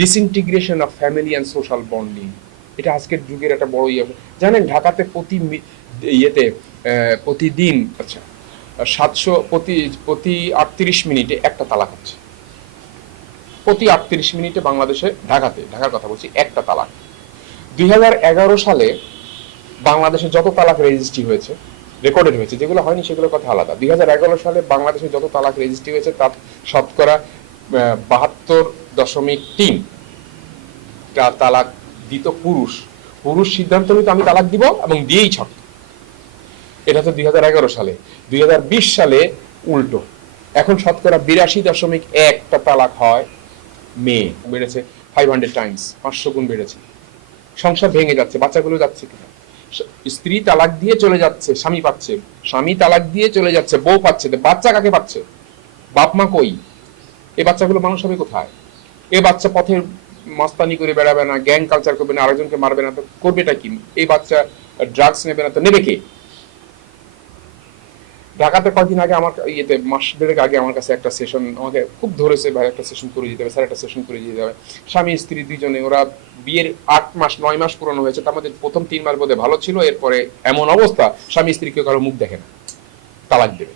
Disintegration of family and social bonding, এটা আজকের যুগের একটা বড় ইয়ে। জানেন ঢাকাতে প্রতিদিন 700 প্রতি 38 মিনিটে একটা তালাক হচ্ছে। প্রতি 38 মিনিটে বাংলাদেশে, ঢাকার কথা বলছি, একটা তালাক। 2011 সালে বাংলাদেশে যত তালাক রেজিস্ট্রি হয়েছে, রেকর্ডেড হয়েছে, যেগুলো হয়নি সেগুলোর কথা আলাদা। 2011 সালে বাংলাদেশে যত তালাক রেজিস্ট্রি হয়েছে তার শতকরা 72.3 তালাক দিত পুরুষ। পুরুষ সিদ্ধান্ত নিত আমি তালাক দিব এবং দিয়েই ছাড়ত। এটা তো 2011 সালে। 2020 সালে উল্টো, এখন শতকরা 82.1টা তালাক হয় মেয়ে। বেড়েছে 500 টাইমস, 500 গুণ বেড়েছে। সংসার ভেঙে যাচ্ছে, বাচ্চাগুলো যাচ্ছে কিনা। স্ত্রী তালাক দিয়ে চলে যাচ্ছে, স্বামী পাচ্ছে। স্বামী তালাক দিয়ে চলে যাচ্ছে, বউ পাচ্ছে। বাচ্চা কাকে পাচ্ছে? বাপ মা কই? এই বাচ্চাগুলো মানুষ হবে কোথায়? এই বাচ্চা পথে মস্তানি করে বেড়াবে না, গ্যাং কালচার করবে না, আরেকজনকে মারবে না, তো করবেটা কি? এই বাচ্চা ড্রাগস নেবে না, তো নেবে কে? ঢাকাতে কয়েকদিন আগে আমার মাস দেড়েক আগে আমার কাছে একটা সেশন আমাকে খুব ধরেছে, ভাই একটা সেশন করে দিতে হবে, স্যার একটা সেশন করে দিতে হবে। স্বামী স্ত্রী দুইজনে, ওরা বিয়ের 8 মাস 9 মাস পুরনো হয়েছে, তার মধ্যে প্রথম 3 মাস বোধহয় ভালো ছিল, এরপরে এমন অবস্থা স্বামী স্ত্রী কেউ কারো মুখ দেখে না, তালাক দেবে।